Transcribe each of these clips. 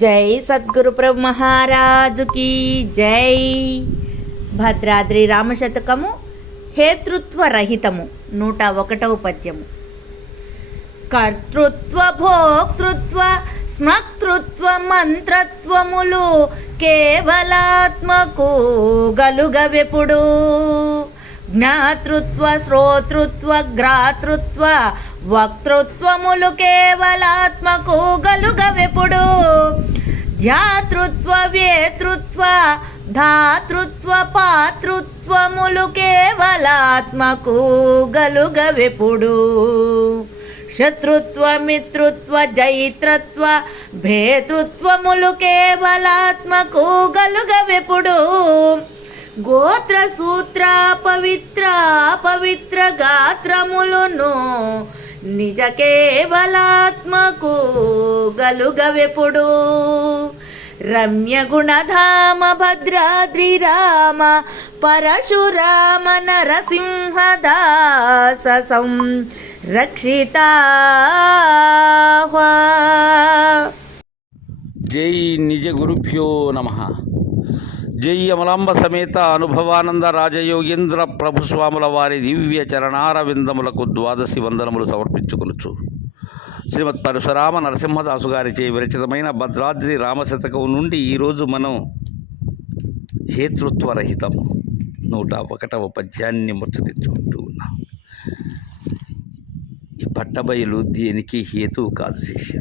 జై సద్గురు ప్రభు మహారాజుకి జై. భద్రాద్రి రామశతకము హేతృత్వ రహితము 101వ పద్యము. కర్తృత్వ భోక్తృత్వ స్మృతృత్వ మంత్రత్వములు కేవలాత్మకు గలుగవెప్పుడు. జ్ఞాతృత్వ శ్రోతృత్వ గ్రాతృత్వ వక్తృత్వములు కేవలాత్మకు గలుగవెప్పుడు. ధ్యాతృత్వ వేతృత్వ ధాతృత్వ పాతృత్వములు కేవలాత్మకు గలుగవెప్పుడు. శత్రుత్వ మిత్రుత్వ జైత్రత్వ భేతృత్వములు కేవలాత్మకు గలుగవెప్పుడు. గోత్ర సూత్ర పవిత్ర పవిత్ర గాత్రములను నిజ కేవలాత్మకు గలుగవెప్పుడు. రమ్య గుణధామ భద్రాద్రి రామ పరశురామ నరసింహదాస సంరక్షితా. జై నిజ గురుభ్యో నమః. జై అమలాంబ సమేత అనుభవానంద రాజయోగేంద్ర ప్రభుస్వాముల వారి దివ్య చరణారవిందములకు ద్వాదశి వందనములు సమర్పించుకొనుచు శ్రీమద్ పరశురామ నరసింహదాసు గారిచే విరచితమైన భద్రాద్రి రామశతకం నుండి ఈరోజు మనం హేతృత్వరహితము 101వ పద్యాన్ని ముచ్చటించుకుంటూ ఉన్నాం. ఈ పట్టబయలు దేనికి హేతువు కాదు శిష్య.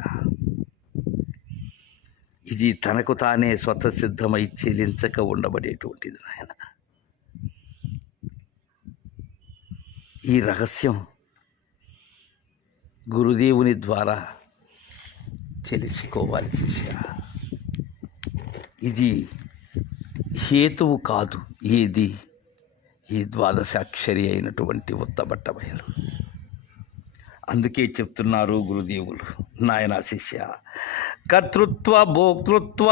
ఇది తనకు తానే స్వతసిద్ధమై చెలించక ఉండబడేటువంటిది నాయన. ఈ రహస్యం గురుదేవుని ద్వారా తెలుసుకోవాలి శిష్య. ఇది హేతువు కాదు, ఏది ఈ ద్వాదశాక్షరి అయినటువంటి ఉత్తబట్టబయలు. అందుకే చెప్తున్నారు గురుదేవులు, నాయన శిష్య, కర్తృత్వ భోక్తృత్వ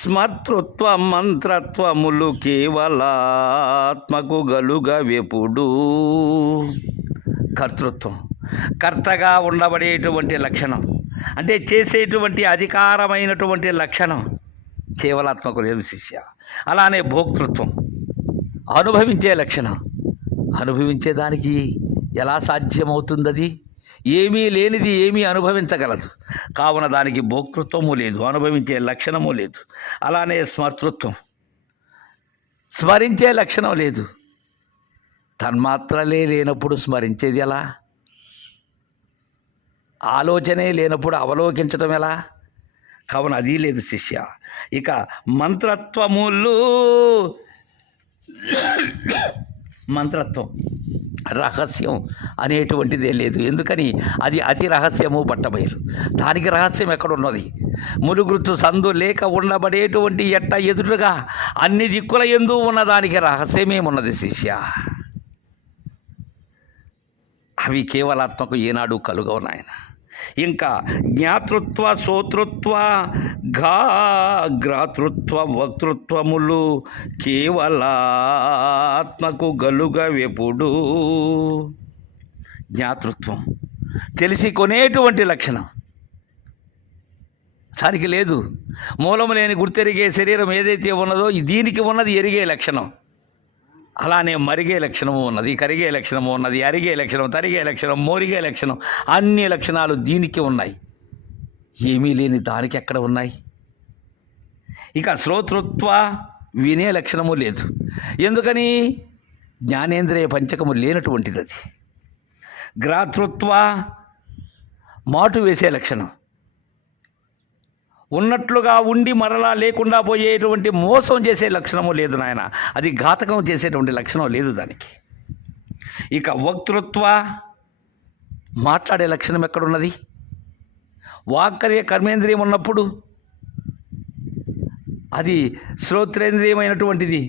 స్మర్తృత్వ మంత్రత్వములు కేవలాత్మకు గలుగవెప్పుడు. కర్తృత్వం కర్తగా ఉండబడేటువంటి లక్షణం, అంటే చేసేటువంటి అధికారమైనటువంటి లక్షణం కేవలాత్మకు లేదు శిష్య. అలానే భోక్తృత్వం అనుభవించే లక్షణం, అనుభవించేదానికి ఎలా సాధ్యమవుతుంది? అది ఏమీ లేనిది ఏమీ అనుభవించగలదు, కావున దానికి భోక్తృత్వము లేదు, అనుభవించే లక్షణము లేదు. అలానే స్మర్తృత్వం, స్మరించే లక్షణం లేదు. తన్మాత్రలే లేనప్పుడు స్మరించేది ఎలా? ఆలోచనే లేనప్పుడు అవలోకించడం ఎలా? కావున అది లేదు శిష్య. ఇక మంత్రత్వములు, మంత్రత్వం రహస్యం అనేటువంటిదే లేదు. ఎందుకని? అది అతి రహస్యము పట్టబయలు. దానికి రహస్యం ఎక్కడున్నది? ములుగురుతు సందు లేక ఉండబడేటువంటి ఎట్ట ఎదురుగా అన్ని దిక్కుల ఎందు ఉన్నదానికి రహస్యమేమున్నది శిష్య? అవి కేవలాత్మకు ఏనాడు కలుగవు నాయన. ఇంకా జ్ఞాతృత్వ సోతృత్వ గ్రాతృత్వ వక్తృత్వములు కేవలాత్మకు గలుగవెప్పుడు. జ్ఞాతృత్వం తెలిసి కొనేటువంటి లక్షణం దానికి లేదు. మూలము లేని గుర్తెరిగే శరీరం ఏదైతే ఉన్నదో దీనికి ఉన్నది ఎరిగే లక్షణం. అలానే మరిగే లక్షణము ఉన్నది, కరిగే లక్షణము ఉన్నది, అరిగే లక్షణం, తరిగే లక్షణం, మోరిగే లక్షణం, అన్ని లక్షణాలు దీనికి ఉన్నాయి. ఏమీ లేని దానికి ఎక్కడ ఉన్నాయి? ఇక శ్రోతృత్వ వినే లక్షణము లేదు. ఎందుకని? జ్ఞానేంద్రియ పంచకము లేనటువంటిది అది. గ్రాతృత్వ మాటు వేసే లక్షణం, ఉన్నట్లుగా ఉండి మరలా లేకుండా పోయేటువంటి మోసం చేసే లక్షణము లేదు నాయన. అది ఘాతకం చేసేటువంటి లక్షణం లేదు దానికి. ఇక వక్తృత్వ మాట్లాడే లక్షణం ఎక్కడున్నది? వాక్కర్య కర్మేంద్రియం ఉన్నప్పుడు, అది శ్రోత్రేంద్రియమైనటువంటిది.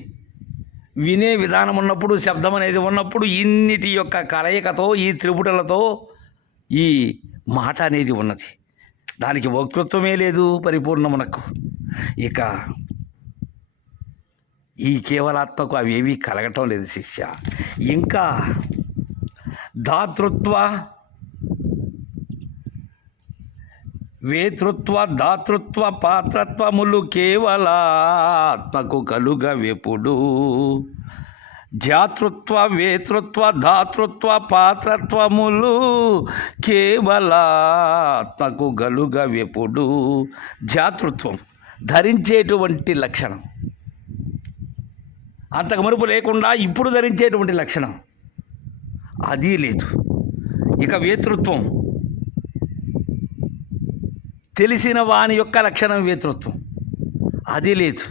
వినే విధానం ఉన్నప్పుడు, శబ్దం అనేది ఉన్నప్పుడు, ఇన్నిటి యొక్క కలయికతో, ఈ త్రిపుటలతో ఈ మాట అనేది ఉన్నది. దానికి వక్తృత్వమే లేదు పరిపూర్ణమునకు. ఇక ఈ కేవలాత్మకు అవేవి కలగటం లేదు శిష్య. ఇంకా ధాతృత్వ వేతృత్వ దాతృత్వ పాత్రత్వములు కేవలాత్మకు కలుగవెప్పుడు. ధ్యాతృత్వ వేతృత్వ ధాతృత్వ పాత్రత్వములు కేవలాత్మకు గలుగవెప్పుడు. ధ్యాతృత్వం ధరించేటువంటి లక్షణం, అంతకు మునుపు లేకుండా ఇప్పుడు ధరించేటువంటి లక్షణం అది లేదు. ఇక వేతృత్వం తెలిసిన వాని యొక్క లక్షణం వేతృత్వం అది లేదు.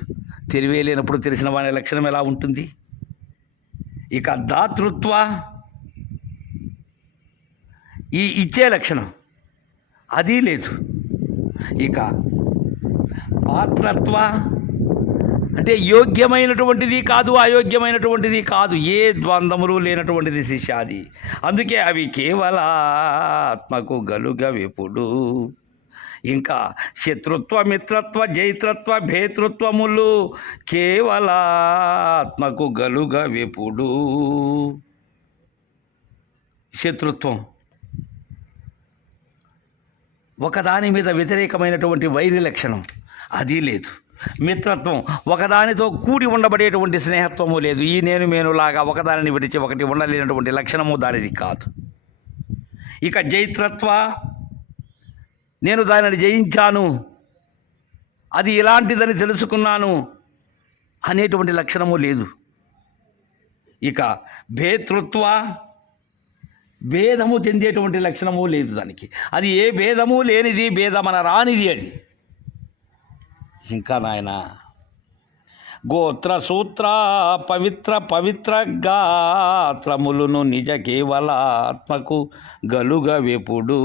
తెలివే లేనప్పుడు తెలిసిన వాని లక్షణం ఎలా ఉంటుంది? ఇక దాతృత్వ ఈ ఇచ్చే లక్షణం అది లేదు. ఇక పాత్రత్వ అంటే యోగ్యమైనటువంటిది కాదు, అయోగ్యమైనటువంటిది కాదు, ఏ ద్వంద్వములు లేనటువంటిది శిష్యాది. అందుకే అవి కేవలాత్మకు గలుగవెప్పుడు. ఇంకా శత్రుత్వ మిత్రత్వ జైత్రత్వ భేతృత్వములు కేవలాత్మకు గలుగవెప్పుడు. శత్రుత్వం ఒకదాని మీద వ్యతిరేకమైనటువంటి వైరి లక్షణం అది లేదు. మిత్రత్వం ఒకదానితో కూడి ఉండబడేటువంటి స్నేహత్వము లేదు. ఈ నేను మేనులాగా ఒకదానిని విడిచి ఒకటి ఉండలేనటువంటి లక్షణము దానిది కాదు. ఇక జైత్రత్వ నేను దానిని జయించాను, అది ఇలాంటిదని తెలుసుకున్నాను అనేటువంటి లక్షణము లేదు. ఇక భేతృత్వ భేదము చెందేటువంటి లక్షణము లేదు దానికి. అది ఏ భేదము లేనిది, భేదమన రానిది అది. ఇంకా నాయన గోత్ర సూత్ర పవిత్ర గాత్రములను నిజ కేవలాత్మకు గలుగవెప్పుడు.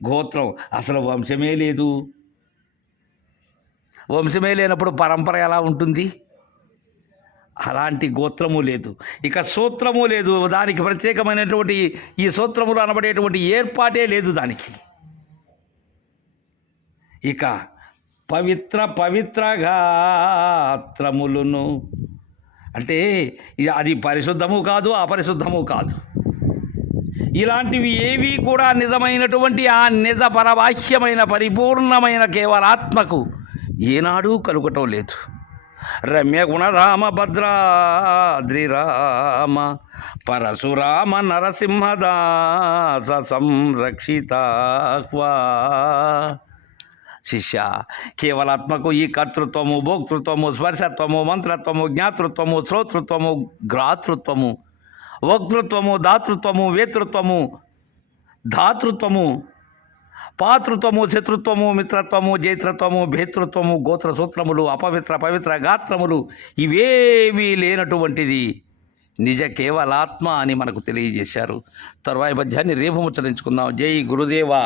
గోత్రం అసలు వంశమే లేదు. వంశమే లేనప్పుడు పరంపర ఎలా ఉంటుంది? అలాంటి గోత్రము లేదు. ఇక సూత్రము లేదు, దానికి ప్రత్యేకమైనటువంటి ఈ సూత్రములు అనబడేటువంటి ఏర్పాటే లేదు దానికి. ఇక పవిత్ర గాత్రములను అంటే అది పరిశుద్ధము కాదు, అపరిశుద్ధము కాదు. ఇలాంటివి ఏవి కూడా నిజమైనటువంటి ఆ నిజ పరబాహ్యమైన పరిపూర్ణమైన కేవలాత్మకు ఏనాడూ కలుగటం లేదు. రమ్య గుణరామ భద్రాద్రిరామ పరశురామ నరసింహదాస సంరక్షితాహ్వా. శిష్య, కేవలాత్మకు ఈ కర్తృత్వము, భోక్తృత్వము, స్పర్శత్వము, మంత్రత్వము, జ్ఞాతృత్వము, శ్రోతృత్వము, ఘ్రాతృత్వము, వక్తృత్వము, దాతృత్వము, వేతృత్వము, ధాతృత్వము, పాతృత్వము, శత్రుత్వము, మిత్రత్వము, జైత్రత్వము, భేతృత్వము, గోత్ర సూత్రములు, పవిత్ర గాత్రములు ఇవేవీ లేనటువంటిది నిజ కేవలాత్మ అని మనకు తెలియజేశారు. తరువాయి పద్యాన్ని రేపు ముచ్చరించుకుందాం. జై గురుదేవా.